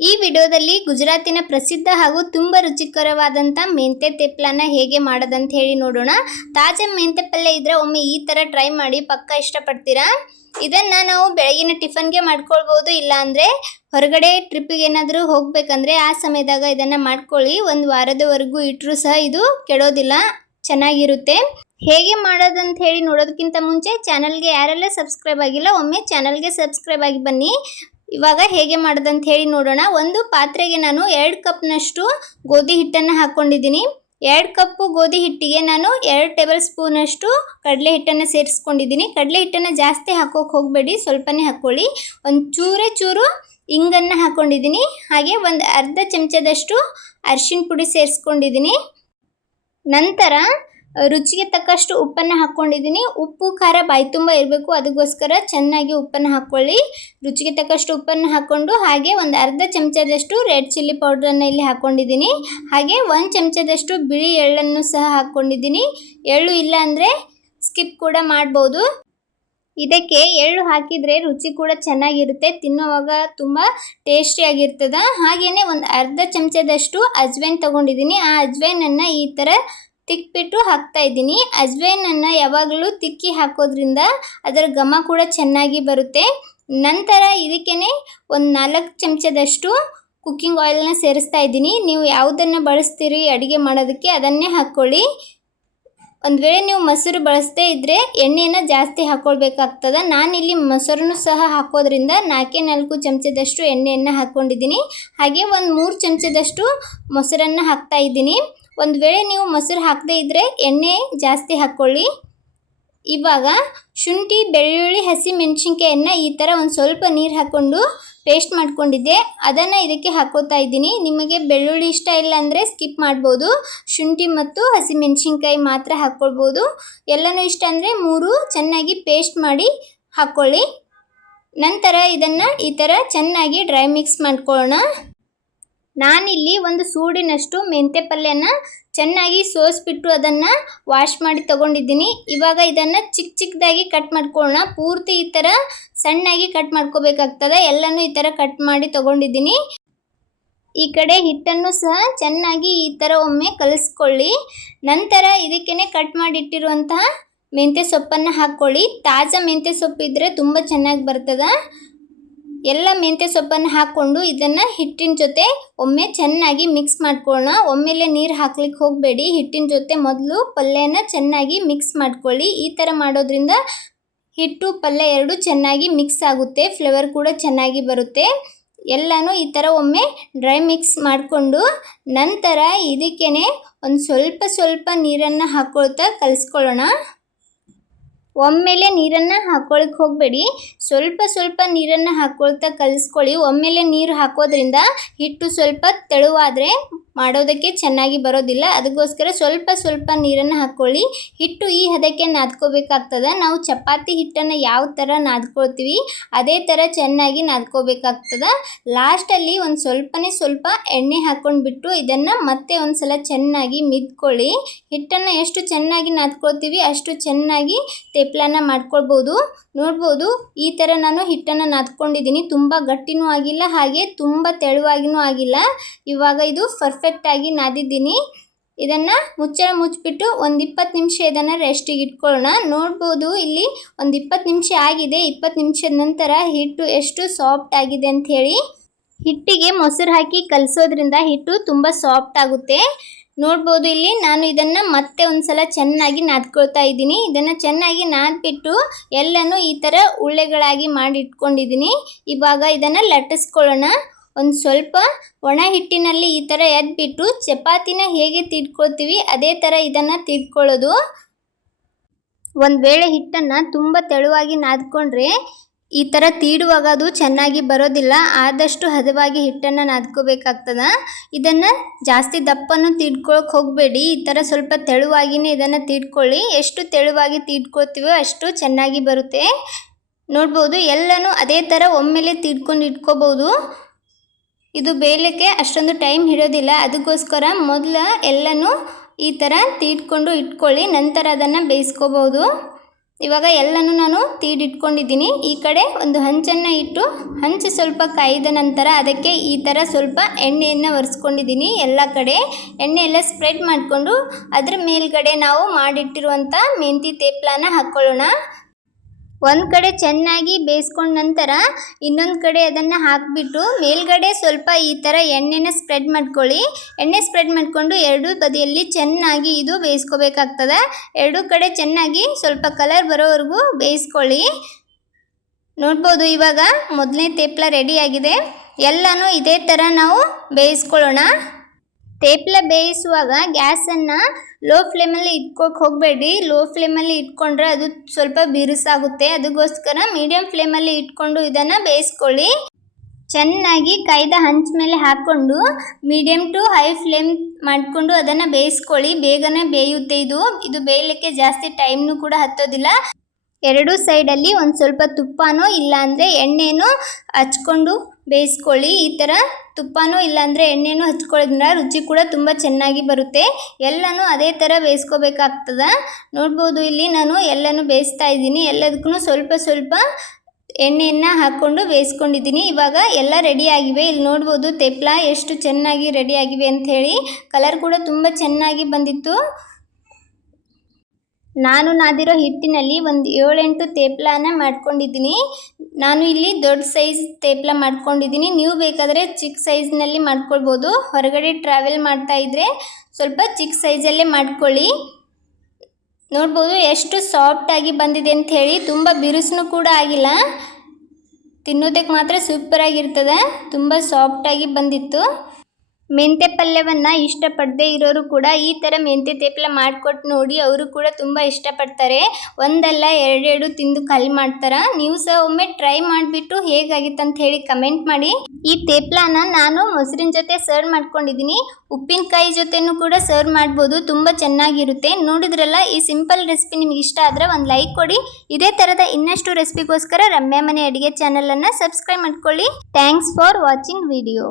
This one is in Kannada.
ಈ ವಿಡಿಯೋದಲ್ಲಿ ಗುಜರಾತಿನ ಪ್ರಸಿದ್ಧ ಹಾಗೂ ತುಂಬ ರುಚಿಕರವಾದಂಥ ಮೆಂತೆ ತೆಪ್ಲನ ಹೇಗೆ ಮಾಡೋದಂತ ಹೇಳಿ ನೋಡೋಣ. ತಾಜಾ ಮೆಂತೆ ಪಲ್ಯ ಇದ್ರೆ ಒಮ್ಮೆ ಈ ಥರ ಟ್ರೈ ಮಾಡಿ, ಪಕ್ಕ ಇಷ್ಟಪಡ್ತೀರಾ. ಇದನ್ನು ನಾವು ಬೆಳಗಿನ ಟಿಫನ್ಗೆ ಮಾಡ್ಕೊಳ್ಬೋದು, ಇಲ್ಲಾಂದರೆ ಹೊರಗಡೆ ಟ್ರಿಪ್ಪಿಗೆ ಏನಾದರೂ ಹೋಗಬೇಕಂದ್ರೆ ಆ ಸಮಯದಾಗ ಇದನ್ನು ಮಾಡ್ಕೊಳ್ಳಿ. ಒಂದು ವಾರದವರೆಗೂ ಇಟ್ಟರೂ ಸಹ ಇದು ಕೆಡೋದಿಲ್ಲ, ಚೆನ್ನಾಗಿರುತ್ತೆ. ಹೇಗೆ ಮಾಡೋದಂತ ಹೇಳಿ ನೋಡೋದಕ್ಕಿಂತ ಮುಂಚೆ ಚಾನಲ್ಗೆ ಯಾರೆಲ್ಲ ಸಬ್ಸ್ಕ್ರೈಬ್ ಆಗಿಲ್ಲ ಒಮ್ಮೆ ಚಾನಲ್ಗೆ ಸಬ್ಸ್ಕ್ರೈಬ್ ಆಗಿ ಬನ್ನಿ. ಇವಾಗ ಹೇಗೆ ಮಾಡೋದಂತ ಹೇಳಿ ನೋಡೋಣ. ಒಂದು ಪಾತ್ರೆಗೆ ನಾನು 2 ಕಪ್ನಷ್ಟು ಗೋಧಿ ಹಿಟ್ಟನ್ನು ಹಾಕ್ಕೊಂಡಿದ್ದೀನಿ. 2 ಕಪ್ಪು ಗೋಧಿ ಹಿಟ್ಟಿಗೆ ನಾನು 2 ಟೇಬಲ್ ಸ್ಪೂನಷ್ಟು ಕಡಲೆ ಹಿಟ್ಟನ್ನು ಸೇರಿಸ್ಕೊಂಡಿದ್ದೀನಿ. ಕಡಲೆ ಹಿಟ್ಟನ್ನು ಜಾಸ್ತಿ ಹಾಕೋಕೆ ಹೋಗಬೇಡಿ, ಸ್ವಲ್ಪನೇ ಹಾಕ್ಕೊಳ್ಳಿ. ಒಂದು ಚೂರು ಇಂಗನ್ನು ಹಾಕ್ಕೊಂಡಿದ್ದೀನಿ. ಹಾಗೆ ಒಂದು ಅರ್ಧ ಚಮಚದಷ್ಟು ಅರಿಶಿನ ಪುಡಿ ಸೇರಿಸ್ಕೊಂಡಿದ್ದೀನಿ. ನಂತರ ರುಚಿಗೆ ತಕ್ಕಷ್ಟು ಉಪ್ಪನ್ನು ಹಾಕ್ಕೊಂಡಿದ್ದೀನಿ. ಉಪ್ಪು ಖಾರ ಬಾಯಿ ತುಂಬ ಇರಬೇಕು, ಅದಕ್ಕೋಸ್ಕರ ಚೆನ್ನಾಗಿ ಉಪ್ಪನ್ನು ಹಾಕ್ಕೊಳ್ಳಿ. ರುಚಿಗೆ ತಕ್ಕಷ್ಟು ಉಪ್ಪನ್ನು ಹಾಕ್ಕೊಂಡು ಹಾಗೆ ಒಂದು ಅರ್ಧ ಚಮಚದಷ್ಟು ರೆಡ್ ಚಿಲ್ಲಿ ಪೌಡ್ರನ್ನು ಇಲ್ಲಿ ಹಾಕ್ಕೊಂಡಿದ್ದೀನಿ. ಹಾಗೆ 1 ಚಮಚದಷ್ಟು ಬಿಳಿ ಎಳ್ಳನ್ನು ಸಹ ಹಾಕ್ಕೊಂಡಿದ್ದೀನಿ. ಎಳ್ಳು ಇಲ್ಲ ಅಂದರೆ ಸ್ಕಿಪ್ ಕೂಡ ಮಾಡ್ಬೋದು. ಇದಕ್ಕೆ ಎಳ್ಳು ಹಾಕಿದರೆ ರುಚಿ ಕೂಡ ಚೆನ್ನಾಗಿರುತ್ತೆ, ತಿನ್ನುವಾಗ ತುಂಬ ಟೇಸ್ಟಿಯಾಗಿರ್ತದೆ. ಹಾಗೆಯೇ ಒಂದು ಅರ್ಧ ಚಮಚದಷ್ಟು ಅಜ್ವೈನ್ ತೊಗೊಂಡಿದ್ದೀನಿ. ಆ ಅಜ್ವೈನನ್ನು ಈ ಥರ ತಿಕ್ಬಿಟ್ಟು ಹಾಕ್ತಾ ಇದ್ದೀನಿ. ಅಜ್ವೈನನ್ನು ಯಾವಾಗಲೂ ತಿಕ್ಕಿ ಹಾಕೋದ್ರಿಂದ ಅದರ ಘಮ ಕೂಡ ಚೆನ್ನಾಗಿ ಬರುತ್ತೆ. ನಂತರ ಇದಕ್ಕೇ ಒಂದು 4 ಚಮಚದಷ್ಟು ಕುಕ್ಕಿಂಗ್ ಆಯಿಲ್ನ ಸೇರಿಸ್ತಾ ಇದ್ದೀನಿ. ನೀವು ಯಾವುದನ್ನು ಬಳಸ್ತೀರಿ ಅಡುಗೆ ಮಾಡೋದಕ್ಕೆ ಅದನ್ನೇ ಹಾಕ್ಕೊಳ್ಳಿ. ಒಂದು ವೇಳೆ ನೀವು ಮೊಸರು ಬಳಸದೇ ಇದ್ದರೆ ಎಣ್ಣೆಯನ್ನು ಜಾಸ್ತಿ ಹಾಕ್ಕೊಳ್ಬೇಕಾಗ್ತದೆ. ನಾನಿಲ್ಲಿ ಮೊಸರನ್ನು ಸಹ ಹಾಕೋದ್ರಿಂದ 4 ಚಮಚದಷ್ಟು ಎಣ್ಣೆಯನ್ನು ಹಾಕ್ಕೊಂಡಿದ್ದೀನಿ. ಹಾಗೆ ಒಂದು 3 ಚಮಚದಷ್ಟು ಮೊಸರನ್ನು ಹಾಕ್ತಾ ಇದ್ದೀನಿ. ಒಂದು ವೇಳೆ ನೀವು ಮೊಸರು ಹಾಕದೇ ಇದ್ದರೆ ಎಣ್ಣೆ ಜಾಸ್ತಿ ಹಾಕ್ಕೊಳ್ಳಿ. ಇವಾಗ ಶುಂಠಿ, ಬೆಳ್ಳುಳ್ಳಿ, ಹಸಿಮೆಣಸಿನ್ಕಾಯನ್ನು ಈ ಥರ ಒಂದು ಸ್ವಲ್ಪ ನೀರು ಹಾಕ್ಕೊಂಡು ಪೇಸ್ಟ್ ಮಾಡ್ಕೊಂಡಿದ್ದೆ, ಅದನ್ನು ಇದಕ್ಕೆ ಹಾಕೋತಾ ಇದ್ದೀನಿ. ನಿಮಗೆ ಬೆಳ್ಳುಳ್ಳಿ ಇಷ್ಟ ಇಲ್ಲ ಅಂದರೆ ಸ್ಕಿಪ್ ಮಾಡ್ಬೋದು. ಶುಂಠಿ ಮತ್ತು ಹಸಿಮೆಣಸಿನ್ಕಾಯಿ ಮಾತ್ರ ಹಾಕ್ಕೊಳ್ಬೋದು. ಎಲ್ಲನೂ ಇಷ್ಟ ಅಂದರೆ 3 ಚೆನ್ನಾಗಿ ಪೇಸ್ಟ್ ಮಾಡಿ ಹಾಕ್ಕೊಳ್ಳಿ. ನಂತರ ಇದನ್ನು ಈ ಥರ ಚೆನ್ನಾಗಿ ಡ್ರೈ ಮಿಕ್ಸ್ ಮಾಡ್ಕೊಳ್ಳೋಣ. ನಾನಿಲ್ಲಿ ಒಂದು ಸೂಡಿನಷ್ಟು ಮೆಂತೆ ಪಲ್ಯನ ಚೆನ್ನಾಗಿ ಸೋಸಿಬಿಟ್ಟು ಅದನ್ನು ವಾಶ್ ಮಾಡಿ ತೊಗೊಂಡಿದ್ದೀನಿ. ಇವಾಗ ಇದನ್ನು ಚಿಕ್ಕದಾಗಿ ಕಟ್ ಮಾಡ್ಕೊಳ್ಳೋಣ. ಪೂರ್ತಿ ಈ ಥರ ಸಣ್ಣಾಗಿ ಕಟ್ ಮಾಡ್ಕೋಬೇಕಾಗ್ತದೆ. ಎಲ್ಲನೂ ಈ ಥರ ಕಟ್ ಮಾಡಿ ತೊಗೊಂಡಿದ್ದೀನಿ. ಈ ಕಡೆ ಹಿಟ್ಟನ್ನು ಸಹ ಚೆನ್ನಾಗಿ ಈ ಥರ ಒಮ್ಮೆ ಕಲಿಸ್ಕೊಳ್ಳಿ. ನಂತರ ಇದಕ್ಕೇ ಕಟ್ ಮಾಡಿಟ್ಟಿರುವಂತಹ ಮೆಂತ್ಯ ಸೊಪ್ಪನ್ನು ಹಾಕ್ಕೊಳ್ಳಿ. ತಾಜಾ ಮೆಂತ್ಯ ಸೊಪ್ಪು ಇದ್ದರೆ ತುಂಬ ಚೆನ್ನಾಗಿ ಬರ್ತದೆ. ಎಲ್ಲ ಮೆಂತ್ಯ ಸೊಪ್ಪನ್ನು ಹಾಕ್ಕೊಂಡು ಇದನ್ನು ಹಿಟ್ಟಿನ ಜೊತೆ ಒಮ್ಮೆ ಚೆನ್ನಾಗಿ ಮಿಕ್ಸ್ ಮಾಡ್ಕೊಳ್ಳೋಣ. ಒಮ್ಮೆಲೆ ನೀರು ಹಾಕ್ಲಿಕ್ಕೆ ಹೋಗಬೇಡಿ. ಹಿಟ್ಟಿನ ಜೊತೆ ಮೊದಲು ಪಲ್ಯನ ಚೆನ್ನಾಗಿ ಮಿಕ್ಸ್ ಮಾಡ್ಕೊಳ್ಳಿ. ಈ ಥರ ಮಾಡೋದ್ರಿಂದ ಹಿಟ್ಟು ಪಲ್ಯ ಎರಡು ಚೆನ್ನಾಗಿ ಮಿಕ್ಸ್ ಆಗುತ್ತೆ, ಫ್ಲೇವರ್ ಕೂಡ ಚೆನ್ನಾಗಿ ಬರುತ್ತೆ. ಎಲ್ಲನೂ ಈ ಥರ ಒಮ್ಮೆ ಡ್ರೈ ಮಿಕ್ಸ್ ಮಾಡಿಕೊಂಡು ನಂತರ ಇದಕ್ಕೇ ಒಂದು ಸ್ವಲ್ಪ ನೀರನ್ನು ಹಾಕ್ಕೊಳ್ತಾ ಕಲಿಸ್ಕೊಳ್ಳೋಣ. ಒಮ್ಮೆಲೆ ನೀರನ್ನು ಹಾಕ್ಕೊಳ್ಳಿಕ್ಕೆ ಹೋಗಬೇಡಿ, ಸ್ವಲ್ಪ ನೀರನ್ನು ಹಾಕ್ಕೊಳ್ತಾ ಕಲಿಸ್ಕೊಳ್ಳಿ. ಒಮ್ಮೆಲೆ ನೀರು ಹಾಕೋದ್ರಿಂದ ಹಿಟ್ಟು ಸ್ವಲ್ಪ ತೆಳುವಾದರೆ ಮಾಡೋದಕ್ಕೆ ಚೆನ್ನಾಗಿ ಬರೋದಿಲ್ಲ. ಅದಕ್ಕೋಸ್ಕರ ಸ್ವಲ್ಪ ನೀರನ್ನು ಹಾಕ್ಕೊಳ್ಳಿ. ಹಿಟ್ಟು ಈ ಹದಕ್ಕೆ ನಾದ್ಕೋಬೇಕಾಗ್ತದೆ. ನಾವು ಚಪಾತಿ ಹಿಟ್ಟನ್ನು ಯಾವ ಥರ ನಾದ್ಕೊಳ್ತೀವಿ ಅದೇ ಥರ ಚೆನ್ನಾಗಿ ನಾದ್ಕೋಬೇಕಾಗ್ತದೆ. ಲಾಸ್ಟಲ್ಲಿ ಒಂದು ಸ್ವಲ್ಪ ಎಣ್ಣೆ ಹಾಕ್ಕೊಂಡ್ಬಿಟ್ಟು ಇದನ್ನು ಮತ್ತೆ ಒಂದು ಸಲ ಚೆನ್ನಾಗಿ ಮಿದ್ಕೊಳ್ಳಿ. ಹಿಟ್ಟನ್ನು ಎಷ್ಟು ಚೆನ್ನಾಗಿ ನಾದ್ಕೊಳ್ತೀವಿ ಅಷ್ಟು ಚೆನ್ನಾಗಿ ತೆಪ್ಲನ ಮಾಡ್ಕೊಳ್ಬೋದು. ನೋಡ್ಬೋದು, ಈ ಥರ ನಾನು ಹಿಟ್ಟನ್ನು ನಾದ್ಕೊಂಡಿದ್ದೀನಿ. ತುಂಬ ಗಟ್ಟಿನೂ ಆಗಿಲ್ಲ, ಹಾಗೆ ತುಂಬ ತೆಳುವಾಗಿನೂ ಆಗಿಲ್ಲ. ಇವಾಗ ಇದು ಪರ್ಫೆಕ್ಟಾಗಿ ನಾದಿದ್ದೀನಿ. ಇದನ್ನು ಮುಚ್ಚಿಬಿಟ್ಟು ಒಂದು 20 ನಿಮಿಷ ಇದನ್ನು ರೆಸ್ಟಿಗೆ ಇಟ್ಕೊಳ್ಳೋಣ. ನೋಡ್ಬೋದು, ಇಲ್ಲಿ ಒಂದು 20 ನಿಮಿಷ ಆಗಿದೆ. 20 ನಿಮಿಷದ ನಂತರ ಹಿಟ್ಟು ಎಷ್ಟು ಸಾಫ್ಟ್ ಆಗಿದೆ ಅಂಥೇಳಿ. ಹಿಟ್ಟಿಗೆ ಮೊಸರು ಹಾಕಿ ಕಲಿಸೋದ್ರಿಂದ ಹಿಟ್ಟು ತುಂಬ ಸಾಫ್ಟ್ ಆಗುತ್ತೆ. ನೋಡ್ಬೋದು, ಇಲ್ಲಿ ನಾನು ಇದನ್ನು ಮತ್ತೆ ಒಂದು ಸಲ ಚೆನ್ನಾಗಿ ನಾದ್ಕೊಳ್ತಾ ಇದ್ದೀನಿ. ಇದನ್ನು ಚೆನ್ನಾಗಿ ನಾದ್ಬಿಟ್ಟು ಎಲ್ಲನೂ ಈ ಥರ ಉಳ್ಳೆಗಳಾಗಿ ಮಾಡಿ ಇಟ್ಕೊಂಡಿದ್ದೀನಿ. ಇವಾಗ ಇದನ್ನು ಲಟ್ಟಿಸ್ಕೊಳ್ಳೋಣ. ಒಂದು ಸ್ವಲ್ಪ ಒಣ ಹಿಟ್ಟಿನಲ್ಲಿ ಈ ಥರ ಎದ್ಬಿಟ್ಟು ಚಪಾತಿನ ಹೇಗೆ ತಿಡ್ಕೊಳ್ತೀವಿ ಅದೇ ಥರ ಇದನ್ನು ತಿಡ್ಕೊಳ್ಳೋದು. ಒಂದು ವೇಳೆ ಹಿಟ್ಟನ್ನು ತುಂಬ ತೆಳುವಾಗಿ ನಾದ್ಕೊಂಡ್ರೆ ಈ ಥರ ತೀಡುವಾಗ ಅದು ಚೆನ್ನಾಗಿ ಬರೋದಿಲ್ಲ. ಆದಷ್ಟು ಹದವಾಗಿ ಹಿಟ್ಟನ್ನು ನಾದ್ಕೋಬೇಕಾಗ್ತದೆ. ಇದನ್ನು ಜಾಸ್ತಿ ದಪ್ಪನೂ ತೀಡ್ಕೊಳಕ್ಕೆ ಹೋಗಬೇಡಿ. ಈ ಥರ ಸ್ವಲ್ಪ ತೆಳುವಾಗಿಯೇ ಇದನ್ನು ತೀಡ್ಕೊಳ್ಳಿ. ಎಷ್ಟು ತೆಳುವಾಗಿ ತೀಡ್ಕೊಳ್ತೀವೋ ಅಷ್ಟು ಚೆನ್ನಾಗಿ ಬರುತ್ತೆ. ನೋಡ್ಬೋದು, ಎಲ್ಲನೂ ಅದೇ ಥರ ಒಮ್ಮೆಲೆ ತೀಡ್ಕೊಂಡು ಇಟ್ಕೋಬೋದು. ಇದು ಬೇಯಲಿಕ್ಕೆ ಅಷ್ಟೊಂದು ಟೈಮ್ ಹಿಡಿಯೋದಿಲ್ಲ. ಅದಕ್ಕೋಸ್ಕರ ಮೊದಲು ಎಲ್ಲನೂ ಈ ಥರ ತೀಡ್ಕೊಂಡು ಇಟ್ಕೊಳ್ಳಿ, ನಂತರ ಅದನ್ನು ಬೇಯಿಸ್ಕೋಬೋದು. ಇವಾಗ ಎಲ್ಲನೂ ನಾನು ತೀಡಿಟ್ಕೊಂಡಿದ್ದೀನಿ. ಈ ಕಡೆ ಒಂದು ಹಂಚನ್ನು ಇಟ್ಟು ಹಂಚು ಸ್ವಲ್ಪ ಕಾಯ್ದ ನಂತರ ಅದಕ್ಕೆ ಈ ಥರ ಸ್ವಲ್ಪ ಎಣ್ಣೆಯನ್ನು ಒರೆಸ್ಕೊಂಡಿದ್ದೀನಿ. ಎಲ್ಲ ಕಡೆ ಎಣ್ಣೆ ಎಲ್ಲ ಸ್ಪ್ರೆಡ್ ಮಾಡಿಕೊಂಡು ಅದ್ರ ಮೇಲ್ಗಡೆ ನಾವು ಮಾಡಿಟ್ಟಿರುವಂಥ ಮೆಂತಿ ತೇಪ್ಲನ ಹಾಕ್ಕೊಳ್ಳೋಣ. ಒಂದು ಕಡೆ ಚೆನ್ನಾಗಿ ಬೇಯಿಸ್ಕೊಂಡ ನಂತರ ಇನ್ನೊಂದು ಕಡೆ ಅದನ್ನು ಹಾಕಿಬಿಟ್ಟು ಮೇಲ್ಗಡೆ ಸ್ವಲ್ಪ ಈ ಥರ ಎಣ್ಣೆನ ಸ್ಪ್ರೆಡ್ ಮಾಡ್ಕೊಳ್ಳಿ. ಎಣ್ಣೆ ಸ್ಪ್ರೆಡ್ ಮಾಡಿಕೊಂಡು ಎರಡೂ ಬದಿಯಲ್ಲಿ ಚೆನ್ನಾಗಿ ಇದು ಬೇಯಿಸ್ಕೋಬೇಕಾಗ್ತದೆ. ಎರಡೂ ಕಡೆ ಚೆನ್ನಾಗಿ ಸ್ವಲ್ಪ ಕಲರ್ ಬರೋವರೆಗೂ ಬೇಯಿಸ್ಕೊಳ್ಳಿ. ನೋಡ್ಬೋದು ಇವಾಗ ಮೊದಲನೇ ತೇಪ್ಲ ರೆಡಿಯಾಗಿದೆ. ಎಲ್ಲನೂ ಇದೇ ಥರ ನಾವು ಬೇಯಿಸ್ಕೊಳ್ಳೋಣ. ತೇಪ್ಲ ಬೇಯಿಸುವಾಗ ಗ್ಯಾಸನ್ನು ಲೋ ಫ್ಲೇಮಲ್ಲಿ ಇಟ್ಕೋಕೆ ಹೋಗಬೇಡಿ. ಲೋ ಫ್ಲೇಮಲ್ಲಿ ಇಟ್ಕೊಂಡ್ರೆ ಅದು ಸ್ವಲ್ಪ ಬಿರುಸಾಗುತ್ತೆ. ಅದಕ್ಕೋಸ್ಕರ ಮೀಡಿಯಮ್ ಫ್ಲೇಮಲ್ಲಿ ಇಟ್ಕೊಂಡು ಇದನ್ನು ಬೇಯಿಸ್ಕೊಳ್ಳಿ. ಚೆನ್ನಾಗಿ ಕಾಯ್ದ ಹಂಚ ಮೇಲೆ ಹಾಕ್ಕೊಂಡು ಮೀಡಿಯಮ್ ಟು ಹೈ ಫ್ಲೇಮ್ ಮಾಡಿಕೊಂಡು ಅದನ್ನು ಬೇಯಿಸ್ಕೊಳ್ಳಿ. ಬೇಗನೆ ಬೇಯುತ್ತೆ ಇದು ಬೇಯಲಿಕ್ಕೆ ಜಾಸ್ತಿ ಟೈಮ್ನೂ ಕೂಡ ಹತ್ತೋದಿಲ್ಲ. ಎರಡೂ ಸೈಡಲ್ಲಿ ಒಂದು ಸ್ವಲ್ಪ ತುಪ್ಪನೋ ಇಲ್ಲಾಂದರೆ ಎಣ್ಣೆನೋ ಹಚ್ಕೊಂಡು ಬೇಯಿಸ್ಕೊಳ್ಳಿ. ಈ ಥರ ತುಪ್ಪನೋ ಇಲ್ಲಾಂದರೆ ಎಣ್ಣೆನೋ ಹಚ್ಕೊಳ್ಳೋದ್ರಿಂದ ರುಚಿ ಕೂಡ ತುಂಬ ಚೆನ್ನಾಗಿ ಬರುತ್ತೆ. ಎಲ್ಲನೂ ಅದೇ ಥರ ಬೇಯಿಸ್ಕೋಬೇಕಾಗ್ತದೆ. ನೋಡ್ಬೋದು ಇಲ್ಲಿ ನಾನು ಎಲ್ಲನೂ ಬೇಯಿಸ್ತಾ ಇದ್ದೀನಿ. ಎಲ್ಲದಕ್ಕೂ ಸ್ವಲ್ಪ ಸ್ವಲ್ಪ ಎಣ್ಣೆಯನ್ನು ಹಾಕ್ಕೊಂಡು ಬೇಯಿಸ್ಕೊಂಡಿದ್ದೀನಿ. ಇವಾಗ ಎಲ್ಲ ರೆಡಿಯಾಗಿವೆ. ಇಲ್ಲಿ ನೋಡ್ಬೋದು ತೇಪ್ಲ ಎಷ್ಟು ಚೆನ್ನಾಗಿ ರೆಡಿಯಾಗಿವೆ ಅಂಥೇಳಿ. ಕಲರ್ ಕೂಡ ತುಂಬ ಚೆನ್ನಾಗಿ ಬಂದಿತ್ತು. ನಾನು ನಾದಿರೋ ಹಿಟ್ಟಿನಲ್ಲಿ ಒಂದು 7-8 ತೇಪ್ಲನ ಮಾಡ್ಕೊಂಡಿದ್ದೀನಿ. ನಾನು ಇಲ್ಲಿ ದೊಡ್ಡ ಸೈಜ್ ತೇಪ್ಲ ಮಾಡ್ಕೊಂಡಿದ್ದೀನಿ. ನೀವು ಬೇಕಾದರೆ ಚಿಕ್ಕ ಸೈಜ್ನಲ್ಲಿ ಮಾಡ್ಕೊಳ್ಬೋದು. ಹೊರಗಡೆ ಟ್ರಾವೆಲ್ ಮಾಡ್ತಾ ಇದ್ದರೆ ಸ್ವಲ್ಪ ಚಿಕ್ಕ ಸೈಜಲ್ಲೇ ಮಾಡ್ಕೊಳ್ಳಿ. ನೋಡ್ಬೋದು ಎಷ್ಟು ಸಾಫ್ಟಾಗಿ ಬಂದಿದೆ ಅಂಥೇಳಿ. ತುಂಬ ಬಿರುಸೂ ಕೂಡ ಆಗಿಲ್ಲ. ತಿನ್ನೋದಕ್ಕೆ ಮಾತ್ರ ಸೂಪರಾಗಿರ್ತದೆ. ತುಂಬ ಸಾಫ್ಟಾಗಿ ಬಂದಿತ್ತು. ಮೆಂತ್ಯ ಪಲ್ಯವನ್ನು ಇಷ್ಟಪಡದೇ ಇರೋರು ಕೂಡ ಈ ಥರ ಮೆಂತ್ಯ ತೇಪ್ಲ ಮಾಡಿಕೊಟ್ಟು ನೋಡಿ. ಅವರು ಕೂಡ ತುಂಬ ಇಷ್ಟಪಡ್ತಾರೆ. ಒಂದಲ್ಲ ಎರಡೆರಡು ತಿಂದು ಖಾಲಿ ಮಾಡ್ತಾರೆ. ನೀವು ಸಹ ಒಮ್ಮೆ ಟ್ರೈ ಮಾಡಿಬಿಟ್ಟು ಹೇಗಾಗಿತ್ತು ಅಂತ ಹೇಳಿ ಕಮೆಂಟ್ ಮಾಡಿ. ಈ ತೇಪ್ಲನ ನಾನು ಮೊಸರಿನ ಜೊತೆ ಸರ್ವ್ ಮಾಡ್ಕೊಂಡಿದ್ದೀನಿ. ಉಪ್ಪಿನಕಾಯಿ ಜೊತೆನೂ ಕೂಡ ಸರ್ವ್ ಮಾಡ್ಬೋದು. ತುಂಬ ಚೆನ್ನಾಗಿರುತ್ತೆ. ನೋಡಿದ್ರಲ್ಲ, ಈ ಸಿಂಪಲ್ ರೆಸಿಪಿ ನಿಮ್ಗೆ ಇಷ್ಟ ಆದರೆ ಒಂದು ಲೈಕ್ ಕೊಡಿ. ಇದೇ ಥರದ ಇನ್ನಷ್ಟು ರೆಸಿಪಿಗೋಸ್ಕರ ರಮ್ಯಾ ಮನೆ ಅಡುಗೆ ಚಾನಲನ್ನು ಸಬ್ಸ್ಕ್ರೈಬ್ ಮಾಡ್ಕೊಳ್ಳಿ. Thanks for watching video.